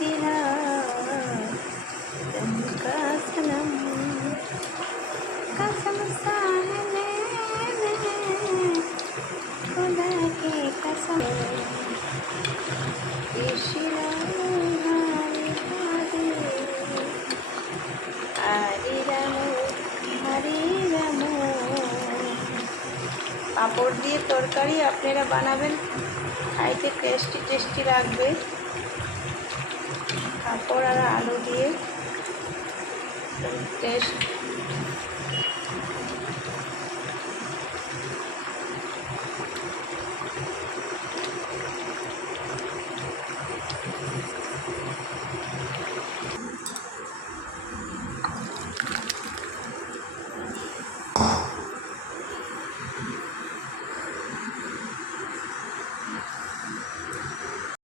तेरा दम का सनम कसम साहने में खुदा के कसम इशिरा পাঁপড় দিয়ে তরকারি আপনারা বানাবেন, খাইতে টেস্টি টেস্টি লাগবে। পাঁপড় আর আলু দিয়ে টেস্ট